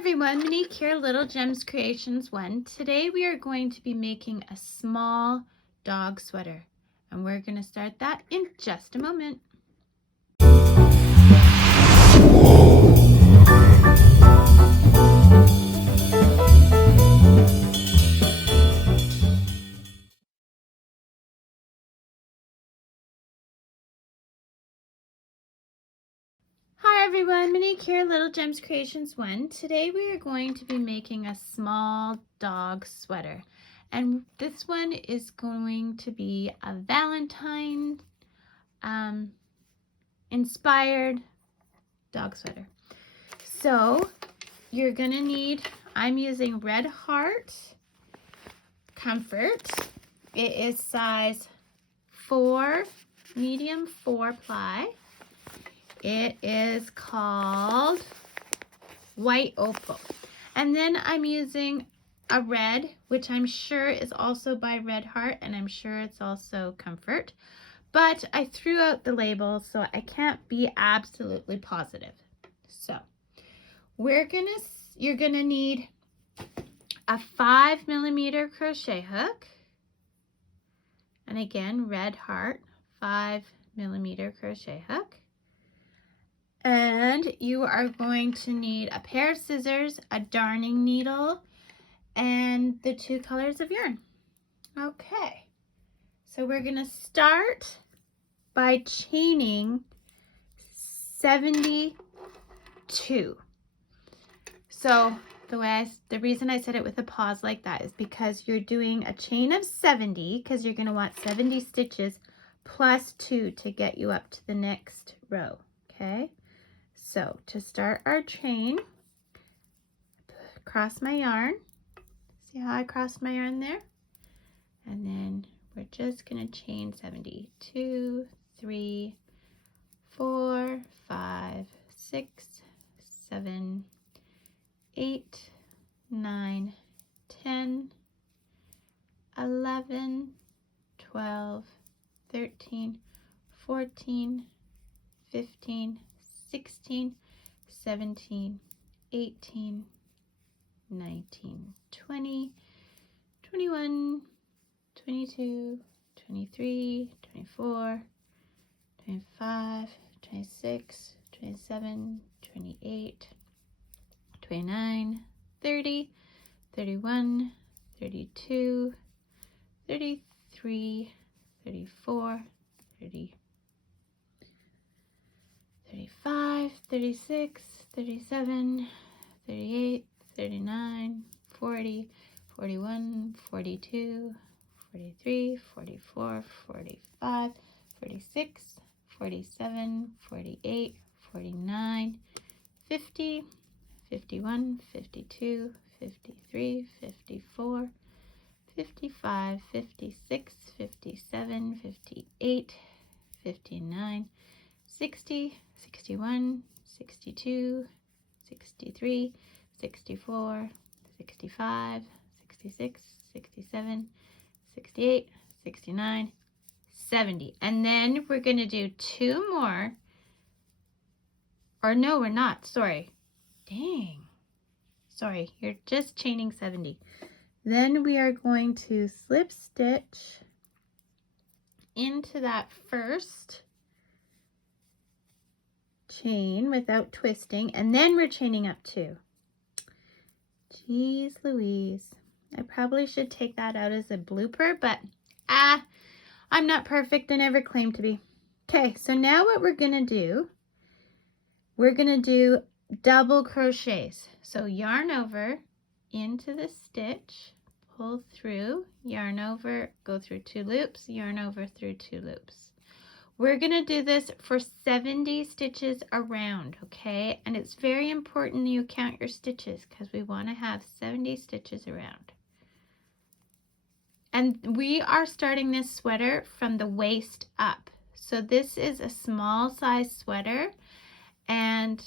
everyone, Monique here, Little Gems Creations 1. Today we are going to be making a small dog sweater, and we're going to start that in just a moment. Hi everyone, Monique here, Little Gems Creations 1. Today we are going to be making a small dog sweater, and this one is going to be a Valentine inspired dog sweater. So you're gonna need, I'm using Red Heart Comfort. It is size 4, medium 4 ply. It is called White Opal. And then I'm using a red, which I'm sure is also by Red Heart, and I'm sure it's also Comfort. But I threw out the label, so I can't be absolutely positive. So you're gonna need a 5mm crochet hook, and again, Red Heart 5mm crochet hook. And you are going to need a pair of scissors, a darning needle, and the 2 colors of yarn. Okay, so we're gonna start by chaining 72. So the reason I said it with a pause like that is because you're doing a chain of 70, because you're gonna want 70 stitches plus 2 to get you up to the next row, okay? So to start our chain, cross my yarn. See how I crossed my yarn there? And then we're just gonna chain 70. 2, 3, 4, 5, 6, 7, 8, 9, 10, 11, 12, 13, 14, 15, 16, 17, 18, 19, 20, 21, 22, 23, 24, 25, 26, 27, 28, 29, 30, 31, 32, 33, 34, 30, 35, 36, 37, 38, 39, 40, 41, 42, 43, 44, 45, 46, 47, 48, 49, 50, 51, 52, 53, 54, 55, 56, 57, 58, 59, 60, 61, 62, 63, 64, 65, 66, 67, 68, 69, 70. And then we're going to do 2 more. Or no, we're not. Sorry. Dang. Sorry, you're just chaining 70. Then we are going to slip stitch into that first chain without twisting, and then we're chaining up 2. Jeez Louise. I probably should take that out as a blooper, but I'm not perfect. I never claimed to be. Okay, so now what we're gonna do, we're gonna do double crochets. So yarn over into the stitch, pull through, yarn over, go through 2 loops, yarn over through 2 loops. We're gonna do this for 70 stitches around, okay? And it's very important you count your stitches because we wanna have 70 stitches around. And we are starting this sweater from the waist up. So this is a small size sweater, and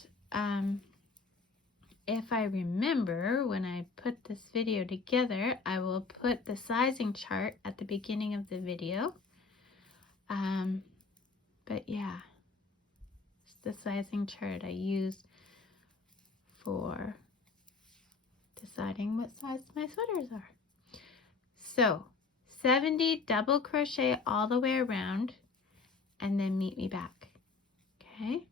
if I remember when I put this video together, I will put the sizing chart at the beginning of the video. But yeah, it's the sizing chart I use for deciding what size my sweaters are. So 70 double crochet all the way around and then meet me back. Okay,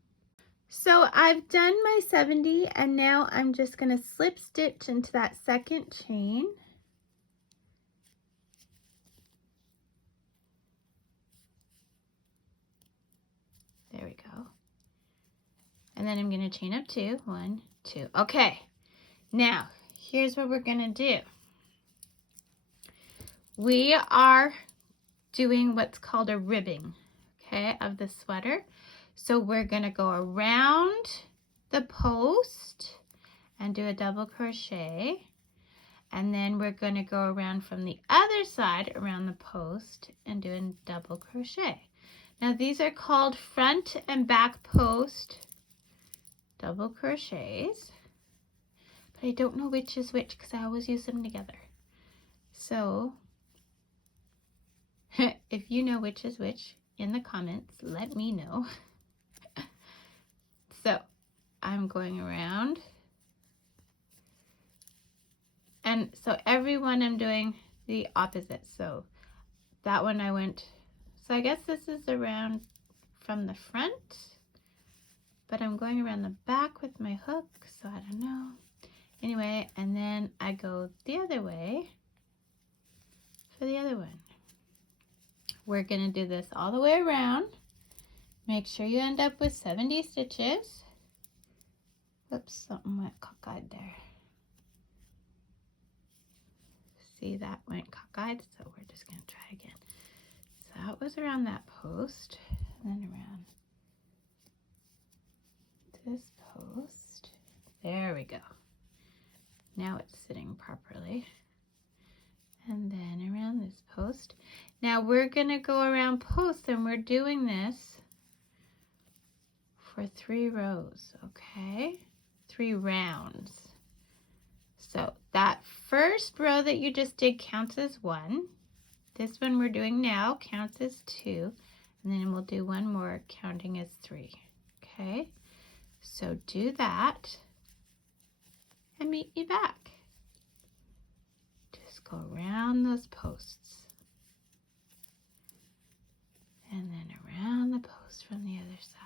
so I've done my 70 and now I'm just going to slip stitch into that second chain. There we go. And then I'm going to chain up 2, 1, 2. Okay, now here's what we're going to do. We are doing what's called a ribbing, okay, of the sweater. So we're going to go around the post and do a double crochet. And then we're going to go around from the other side around the post and do a double crochet. Now these are called front and back post double crochets, but I don't know which is which because I always use them together. So if you know which is which in the comments, let me know. So I'm going around, and so every one I'm doing the opposite. So that one I went, so I guess this is around from the front, but I'm going around the back with my hook, so I don't know. Anyway, and then I go the other way for the other one. We're going to do this all the way around. Make sure you end up with 70 stitches. Oops, something went cockeyed there. See, that went cockeyed, so we're just going to try again. So that was around that post, and then around this post. There we go. Now it's sitting properly. And then around this post. Now we're going to go around posts, and we're doing this for 3 rows, okay? 3 rounds. So that first row that you just did counts as 1. This one we're doing now counts as 2. And then we'll do one more counting as 3, okay? So do that and meet me back. Just go around those posts. And then around the post from the other side.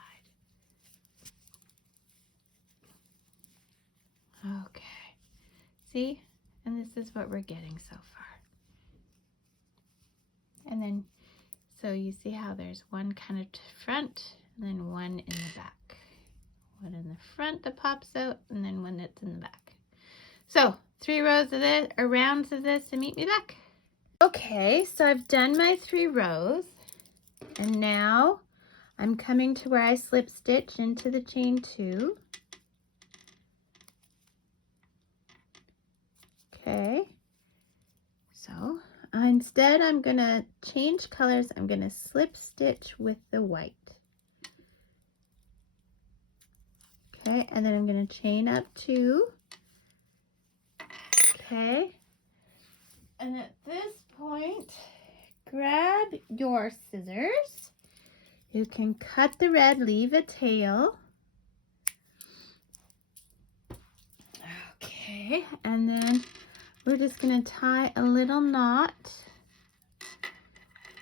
Okay. See? And this is what we're getting so far. And then, so you see how there's one kind of front and then one in the back. One in the front that pops out and then one that's in the back. So 3 rows of this, or rounds of this, to meet me back. Okay, so I've done my 3 rows. And now I'm coming to where I slip stitch into the chain 2. Okay, so instead I'm going to change colors. I'm going to slip stitch with the white. Okay, and then I'm going to chain up 2. Okay, and at this point, grab your scissors. You can cut the red, leave a tail. Okay, and then we're just going to tie a little knot.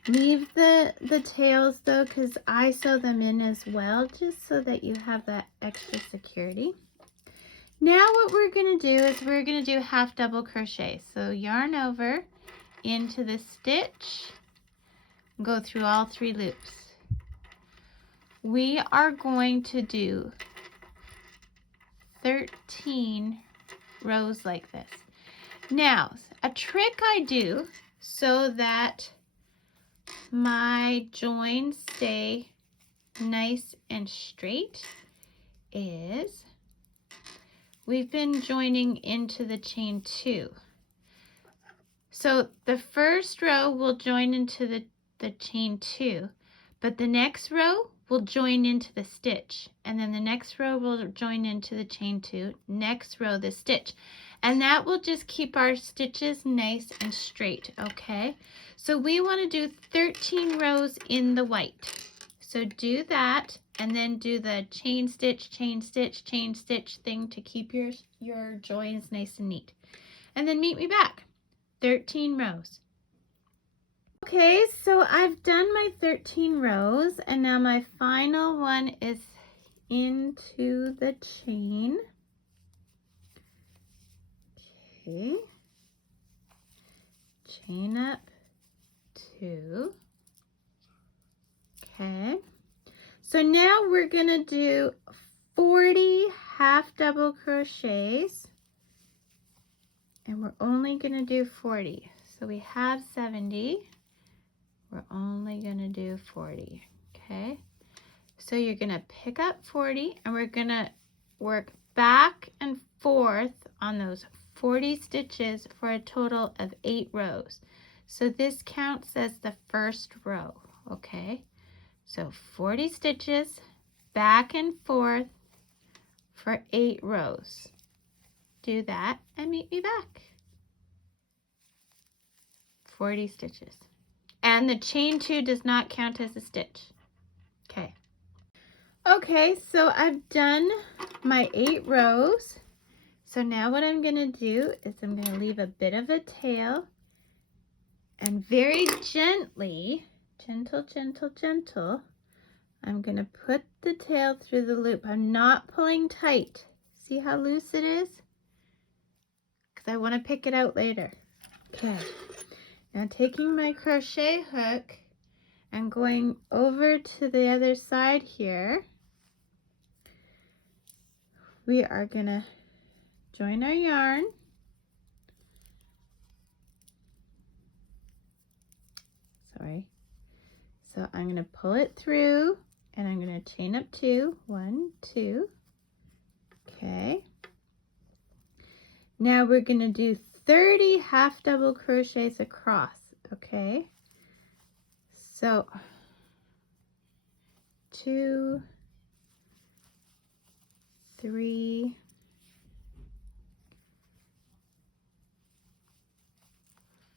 Leave the tails though, because I sew them in as well, just so that you have that extra security. Now what we're going to do is we're going to do half double crochet. So yarn over into the stitch, go through all 3 loops. We are going to do 13 rows like this. Now, a trick I do so that my joins stay nice and straight is we've been joining into the chain 2. So the first row will join into the chain 2, but the next row will join into the stitch, and then the next row will join into the chain 2, next row the stitch, and that will just keep our stitches nice and straight, okay? So we want to do 13 rows in the white. So do that, and then do the chain stitch, chain stitch, chain stitch thing to keep your joins nice and neat. and then meet me back. 13 rows. Okay, so I've done my 13 rows, and now my final one is into the chain. Okay, chain up 2. Okay, so now we're gonna do 40 half double crochets, and we're only gonna do 40. So we have 70, we're only gonna do 40. Okay, so you're gonna pick up 40, and we're gonna work back and forth on those 40 stitches for a total of 8 rows. So this counts as the first row. Okay, so 40 stitches back and forth for 8 rows. Do that and meet me back. 40 stitches. And the chain 2 does not count as a stitch. Okay. Okay, so I've done my 8 rows. So now what I'm going to do is I'm going to leave a bit of a tail, and very gently, gentle, I'm going to put the tail through the loop. I'm not pulling tight. See how loose it is? Because I want to pick it out later. Okay. Now taking my crochet hook and going over to the other side here, we are going to join our yarn. Sorry. So I'm going to pull it through, and I'm going to chain up 2. 1, 2. Okay. Now we're going to do 30 half double crochets across. Okay. So 2, 3,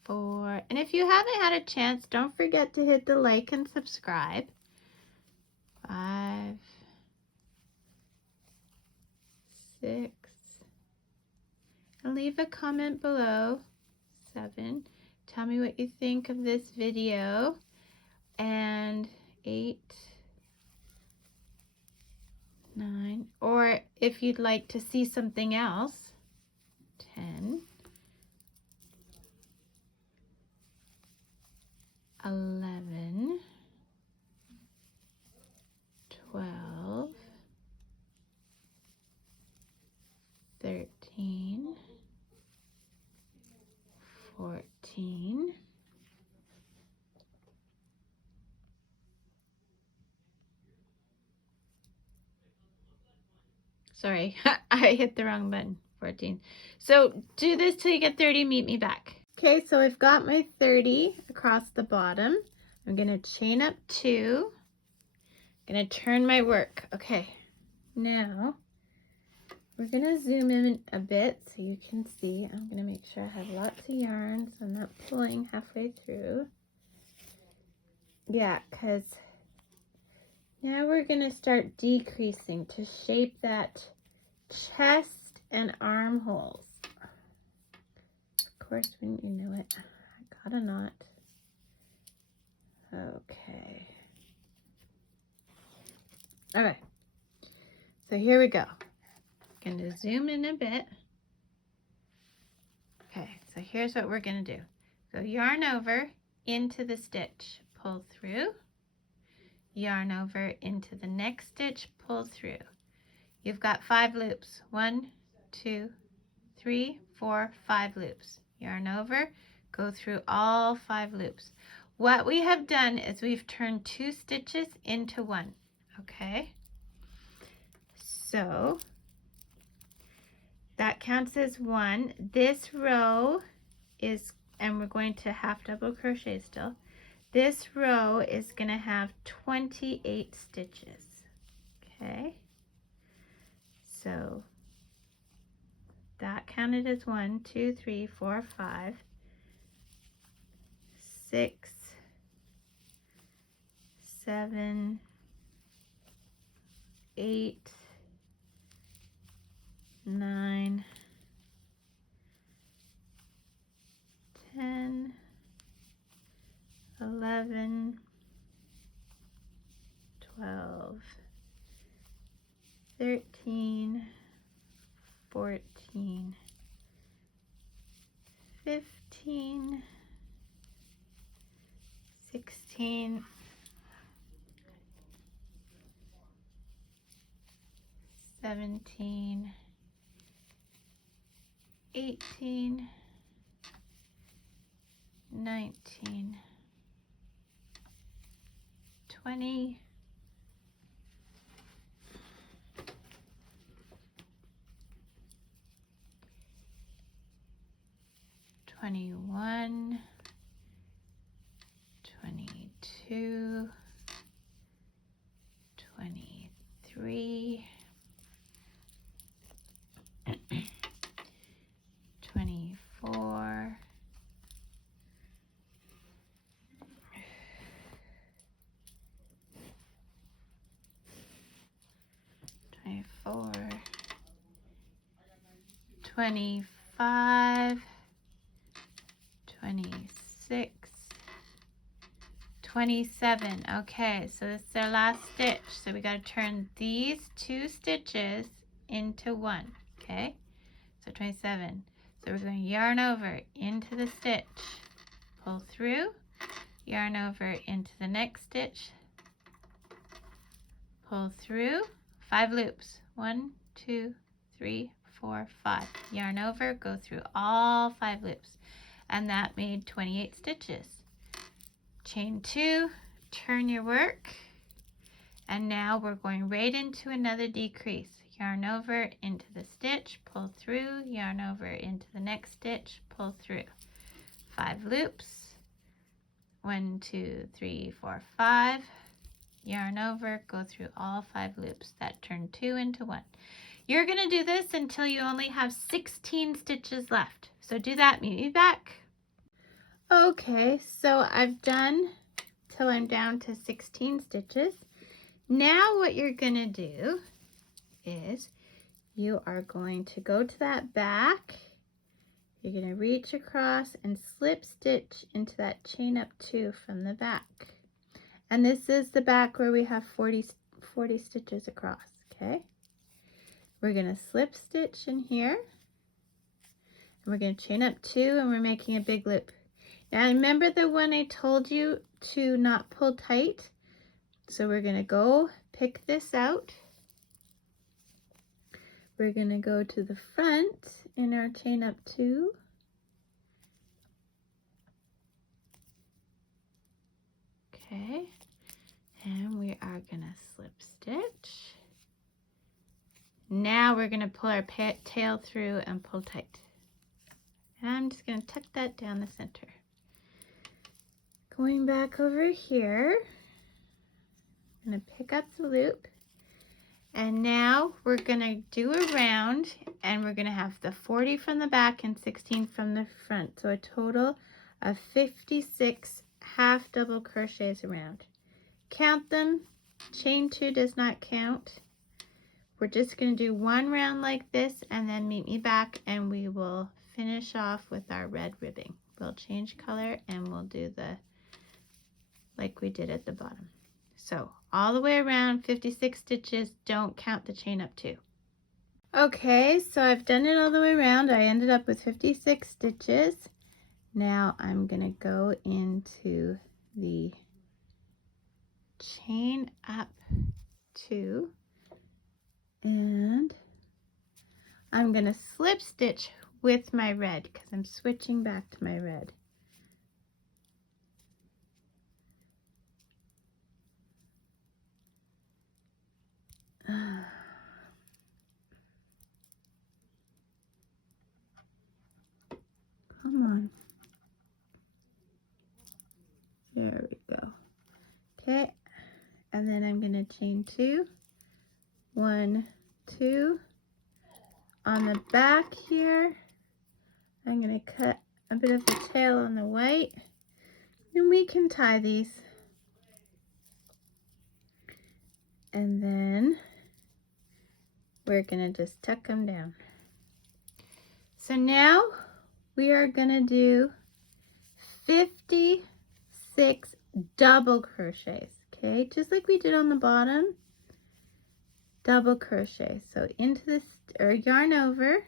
4, and if you haven't had a chance, don't forget to hit the like and subscribe. 5, 6, and leave a comment below. 7, tell me what you think of this video. And 8, 9, or if you'd like to see something else, 10, 11, 12, 13, 14, sorry, I hit the wrong button, 14. So do this till you get 30, meet me back. Okay, so I've got my 30 across the bottom. I'm gonna chain up 2, gonna turn my work. Okay, now we're gonna zoom in a bit so you can see. I'm gonna make sure I have lots of yarn so I'm not pulling halfway through. Yeah, because now we're gonna start decreasing to shape that chest and armholes. Of course, wouldn't you know it, I got a knot. Okay. All right, so here we go. Going to zoom in a bit. Okay, so here's what we're going to do. Go yarn over into the stitch, pull through, yarn over into the next stitch, pull through. You've got 5 loops. 1, 2, 3, 4, 5 loops. Yarn over, go through all 5 loops. What we have done is we've turned 2 stitches into 1. Okay, so that counts as 1. This row is, and we're going to half double crochet still, this row is going to have 28 stitches. Okay, so that counted as 1, 2, 3, 4, 5, 6, 7, 8, 9, 13, 14, 15, 16, 17, 18, 19, 20, 21, 22, 23, 24, 24, 25, 26, 27. Okay, so this is our last stitch. So we got to turn these 2 stitches into 1. Okay, so 27. So we're going to yarn over into the stitch, pull through, yarn over into the next stitch, pull through, 5 loops. 1, 2, 3, 4, 5. Yarn over, go through all 5 loops. And that made 28 stitches. Chain 2, turn your work, and now we're going right into another decrease. Yarn over into the stitch, pull through, yarn over into the next stitch, pull through. 5 loops. 1, 2, 3, 4, 5. Yarn over, go through all 5 loops. That turned 2 into 1. You're going to do this until you only have 16 stitches left. So do that, meet me back. Okay, so I've done till I'm down to 16 stitches. Now what you're going to do is you are going to go to that back. You're going to reach across and slip stitch into that chain up 2 from the back. And this is the back where we have 40 stitches across, okay? We're going to slip stitch in here. And we're going to chain up 2 and we're making a big loop. Now remember the one I told you to not pull tight? So we're going to go pick this out. We're going to go to the front in our chain up 2. Okay. And we are going to slip stitch. Now we're going to pull our tail through and pull tight. And I'm just going to tuck that down the center. Going back over here, I'm going to pick up the loop. And now we're going to do a round, and we're going to have the 40 from the back and 16 from the front. So a total of 56 half double crochets around. Count them. Chain 2 does not count. We're just going to do one round like this and then meet me back and we will finish off with our red ribbing. We'll change color and we'll do the like we did at the bottom. So all the way around 56 stitches, don't count the chain up 2. Okay, so I've done it all the way around. I ended up with 56 stitches. Now I'm going to go into the chain up 2 and I'm going to slip stitch with my red because I'm switching back to my red. Come on. There we go. Okay, and then I'm going to chain 2, 1, 2. On the back here, I'm going to cut a bit of the tail on the white, and we can tie these. And then we're going to just tuck them down. So now we are going to do 56 double crochets, okay? Just like we did on the bottom. double crochet. So into the, or yarn over,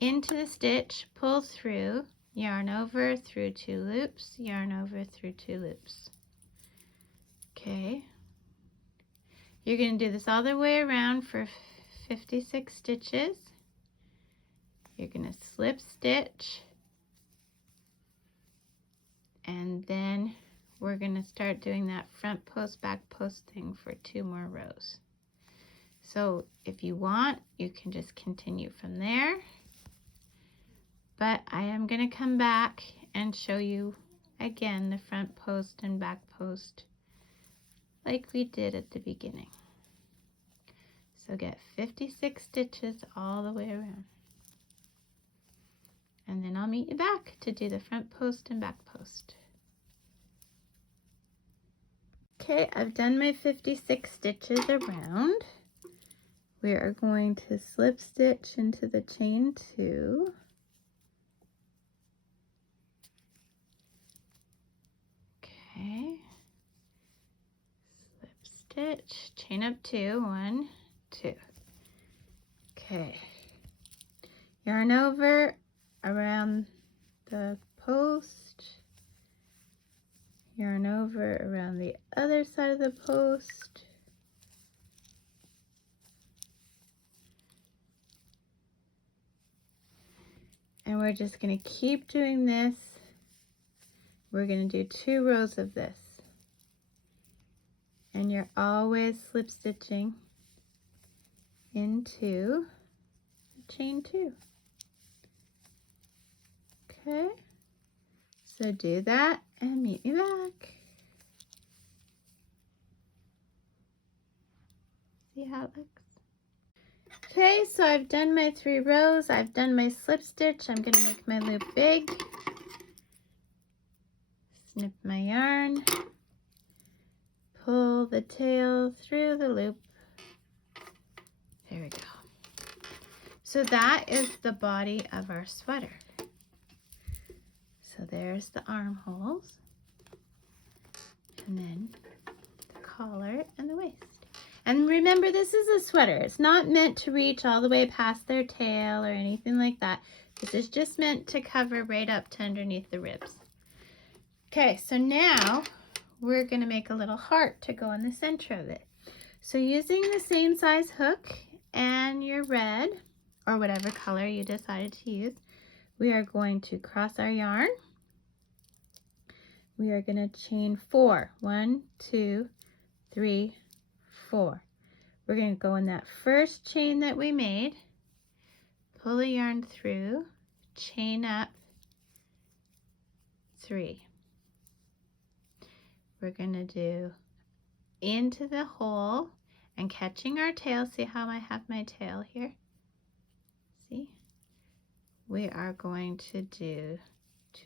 into the stitch, pull through, yarn over through 2 loops, yarn over through 2 loops. Okay. You're going to do this all the way around for 56 stitches. You're going to slip stitch, and then we're going to start doing that front post, back post thing for 2 more rows. So if you want, you can just continue from there. But I am going to come back and show you again the front post and back post like we did at the beginning. So get 56 stitches all the way around. And then I'll meet you back to do the front post and back post. Okay, I've done my 56 stitches around. We are going to slip stitch into the chain 2. Okay. Slip stitch, chain up 2, 1, 2. Okay. Yarn over around the post. Yarn over around the other side of the post. And we're just going to keep doing this. We're going to do 2 rows of this. And you're always slip stitching into the chain 2. Okay, so do that and meet me back. See how it looks? Okay, so I've done my 3 rows. I've done my slip stitch. I'm going to make my loop big. Snip my yarn. Pull the tail through the loop. There we go. So that is the body of our sweater. So there's the armholes, and then the collar and the waist. And remember, this is a sweater. It's not meant to reach all the way past their tail or anything like that. This is just meant to cover right up to underneath the ribs. Okay, so now we're going to make a little heart to go in the center of it. So using the same size hook and your red, or whatever color you decided to use, we are going to cross our yarn. We are going to chain 4. 1, 2, 3, 4. We're going to go in that first chain that we made, pull the yarn through, chain up 3. We're going to do into the hole and catching our tail. See how I have my tail here? See? We are going to do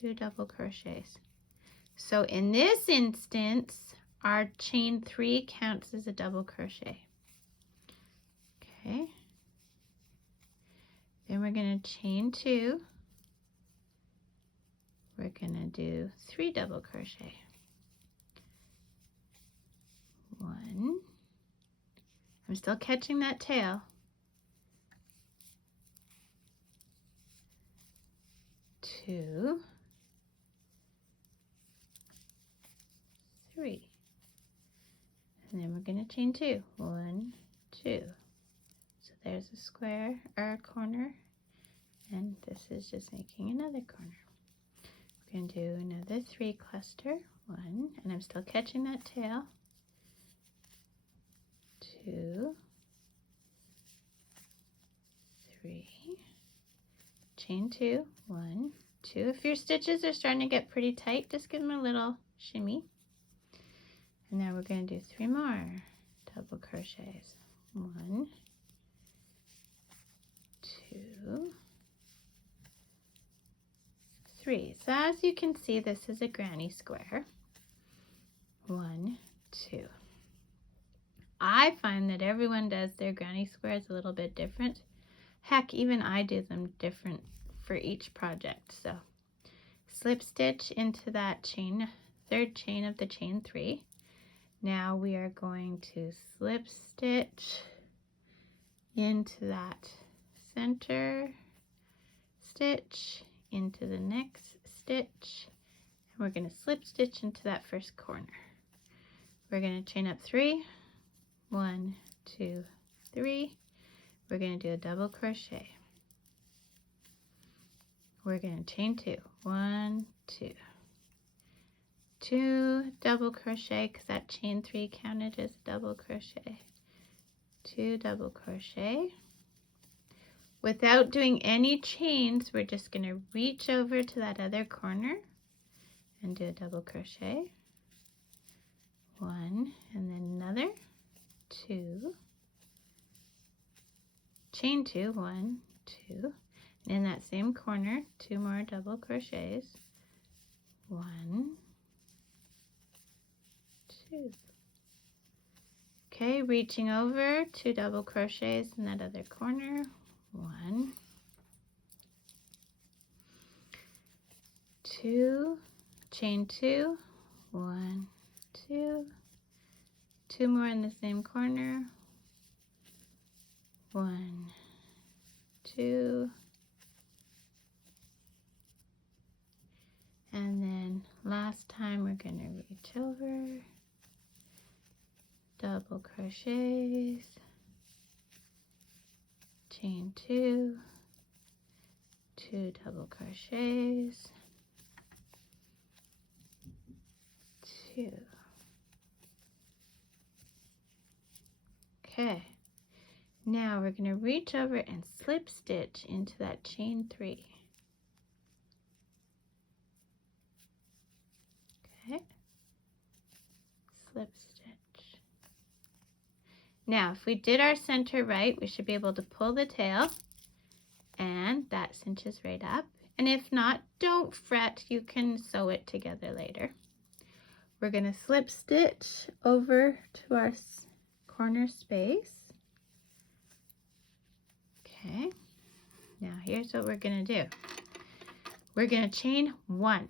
2 double crochets. So in this instance, our chain 3 counts as a double crochet. Okay. Then we're going to chain 2. We're going to do 3 double crochet. 1. I'm still catching that tail. 2. 3. And then we're going to chain 2. 1, 2. So there's a square or a corner, and this is just making another corner. We're going to do another 3 cluster. 1, and I'm still catching that tail. 2, 3, chain 2, 1, 2. If your stitches are starting to get pretty tight, just give them a little shimmy. And now we're going to do 3 more double crochets. 1, 2, 3. So as you can see, this is a granny square. 1, 2. I find that everyone does their granny squares a little bit different. Heck, even I do them different for each project. So slip stitch into that chain, 3rd chain of the chain 3. Now we are going to slip stitch into that center stitch, into the next stitch, and we're going to slip stitch into that first corner. We're going to chain up 3, 1, 2, 3. We're going to do a double crochet. We're going to chain 2, 1, 2. 2 double crochet, because that chain 3 counted as double crochet. 2 double crochet. Without doing any chains, we're just going to reach over to that other corner and do a double crochet. 1 and then another 2. Chain 2, 1, 2. And in that same corner, 2 more double crochets. 1, 2. Okay, reaching over, 2 double crochets in that other corner. 1, 2, chain 2, 1, 2, 2 more in the same corner. 1, 2, and then last time we're going to reach over, double crochets, chain 2, 2 double crochets, 2. Okay, now we're going to reach over and slip stitch into that chain 3. Okay, slip stitch. Now, if we did our center right, we should be able to pull the tail, and that cinches right up. And if not, don't fret, you can sew it together later. We're going to slip stitch over to our corner space. Okay, now here's what we're going to do. We're going to chain 1.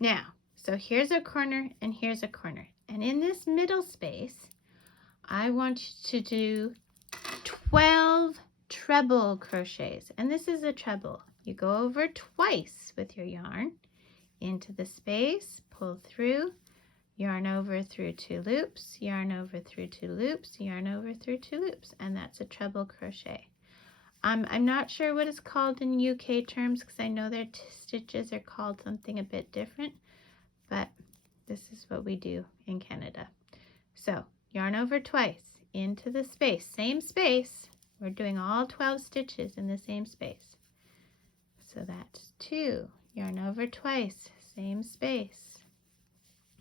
Now, so here's a corner and here's a corner. And in this middle space, I want you to do 12 treble crochets. And this is a treble. You go over twice with your yarn into the space, pull through, yarn over through 2 loops, yarn over through 2 loops, yarn over through 2 loops, and that's a treble crochet. I'm not sure what it's called in UK terms, because I know their stitches are called something a bit different, but this is what we do in Canada. So yarn over twice into the space, same space. We're doing all 12 stitches in the same space. So that's 2, yarn over twice, same space.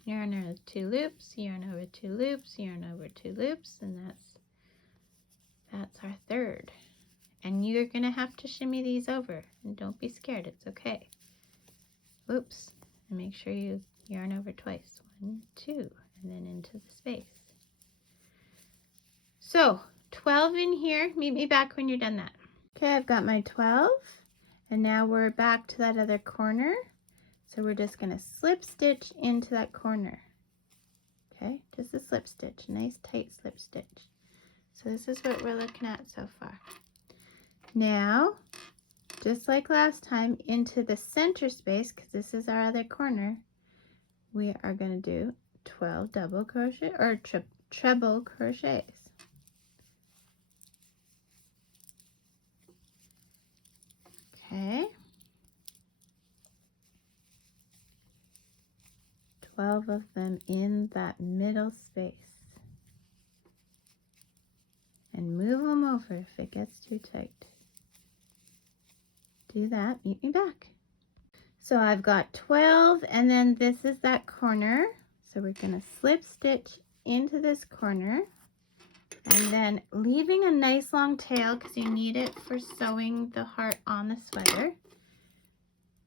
Yarn over 2 loops, yarn over 2 loops, yarn over 2 loops, and that's our third. And you're going to have to shimmy these over, and don't be scared, it's okay. Oops, and make sure you yarn over twice. 1, 2, and then into the space. So 12 in here. Meet me back when you're done that. Okay, I've got my 12, and now we're back to that other corner. So we're just going to slip stitch into that corner. Okay, just a slip stitch, nice tight slip stitch. So this is what we're looking at so far. Now, just like last time, into the center space, because this is our other corner, we are going to do 12 double crochet or treble crochets. Okay. 12 of them in that middle space. And move them over if it gets too tight. Do that, meet me back. So I've got 12, and then this is that corner. So we're going to slip stitch into this corner, and then leaving a nice long tail because you need it for sewing the heart on the sweater.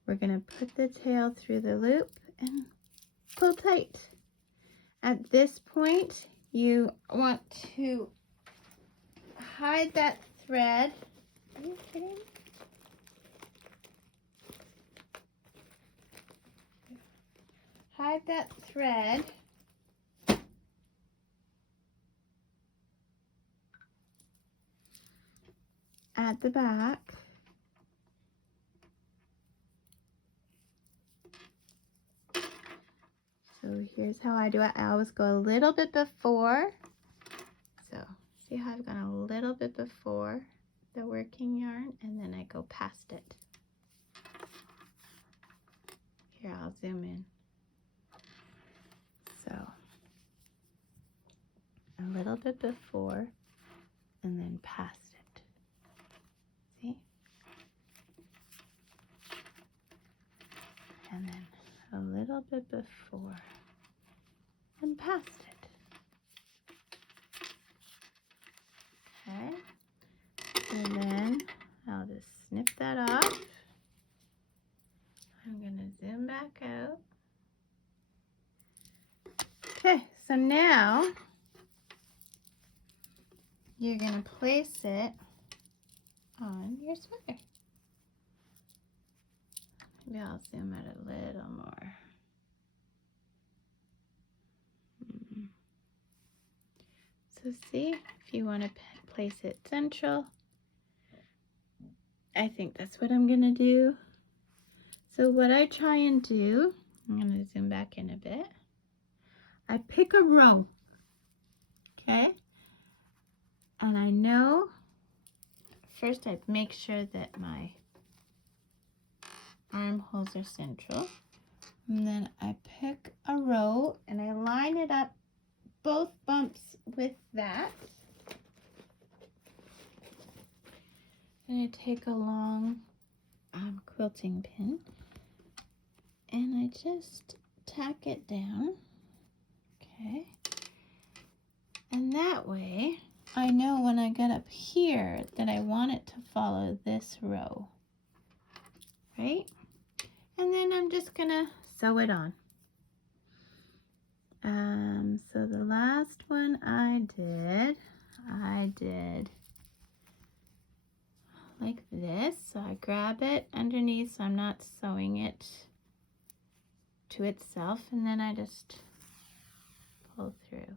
We're going to put the tail through the loop and pull tight. At this point, you want to hide that thread. Are you kidding me? Hide that thread at the back. So here's how I do it. I always go a little bit before. So see how I've gone a little bit before the working yarn, and then I go past it. Here, I'll zoom in. So a little bit before and then past it. See? And then a little bit before and past it. Okay. And then I'll just snip that off. I'm going to zoom back out. Okay, so now you're going to place it on your sweater. Maybe I'll zoom out a little more. So see, if you want to place it central, I think that's what I'm going to do. So what I try and do, I'm going to zoom back in a bit. I pick a row, okay? And I know, first I make sure that my armholes are central. And then I pick a row and I line it up both bumps with that. And I take a long quilting pin and I just tack it down, okay? And that way I know when I get up here that I want it to follow this row, right? And then I'm just gonna sew it on. So the last one I did like this. So I grab it underneath so I'm not sewing it to itself, and then I just pull through.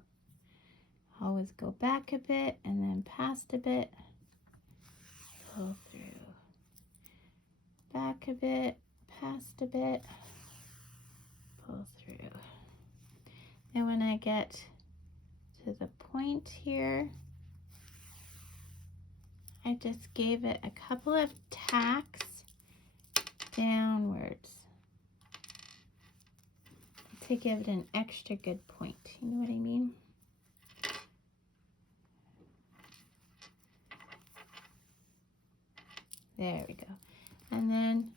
Always go back a bit and then past a bit, pull through. Back a bit, past a bit, pull through. And when I get to the point here, I just gave it a couple of tacks downwards to give it an extra good point. You know what I mean? There we go. And then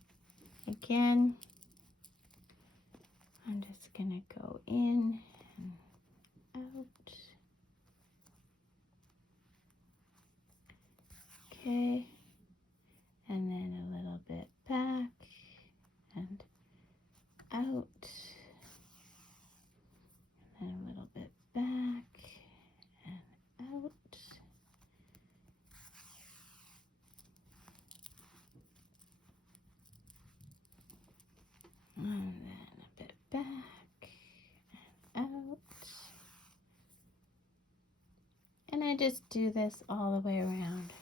again, I'm just gonna go in and out. Okay, and then a little bit back and out, and then a little bit back and out. And then a bit back and out. And I just do this all the way around.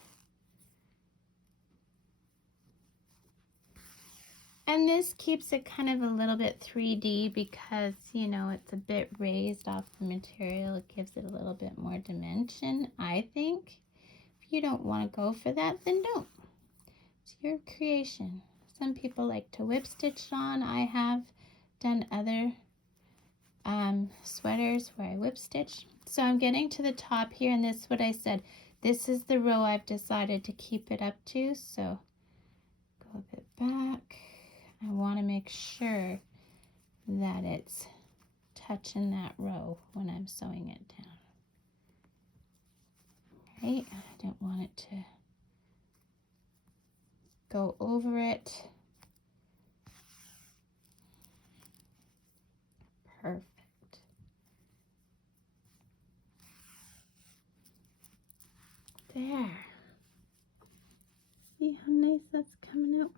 And this keeps it kind of a little bit 3D because, you know, it's a bit raised off the material. It gives it a little bit more dimension, I think. If you don't want to go for that, then don't. It's your creation. Some people like to whip stitch on. I have done other sweaters where I whip stitch. So I'm getting to the top here, and this is what I said. This is the row I've decided to keep it up to. So go a bit back. I want to make sure that it's touching that row when I'm sewing it down. Right? I don't want it to go over it. Perfect. There. See how nice that's coming out?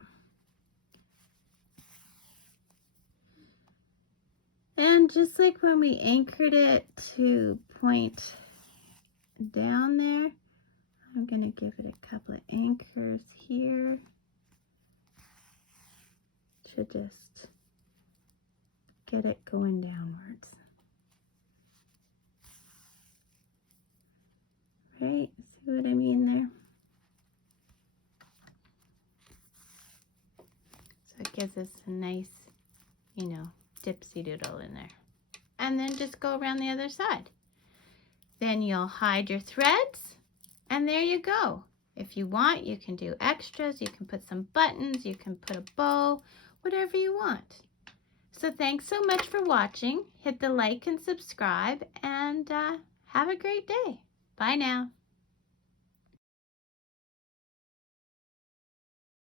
And just like when we anchored it to point down there, I'm going to going to give it a couple of anchors here to just get it going downwards. Right? See what I mean there? So it gives us a nice, you know, dipsy doodle in there. And then just go around the other side. Then you'll hide your threads, and there you go. If you want, you can do extras, you can put some buttons, you can put a bow, whatever you want. So thanks so much for watching. Hit the like and subscribe, and have a great day. Bye now.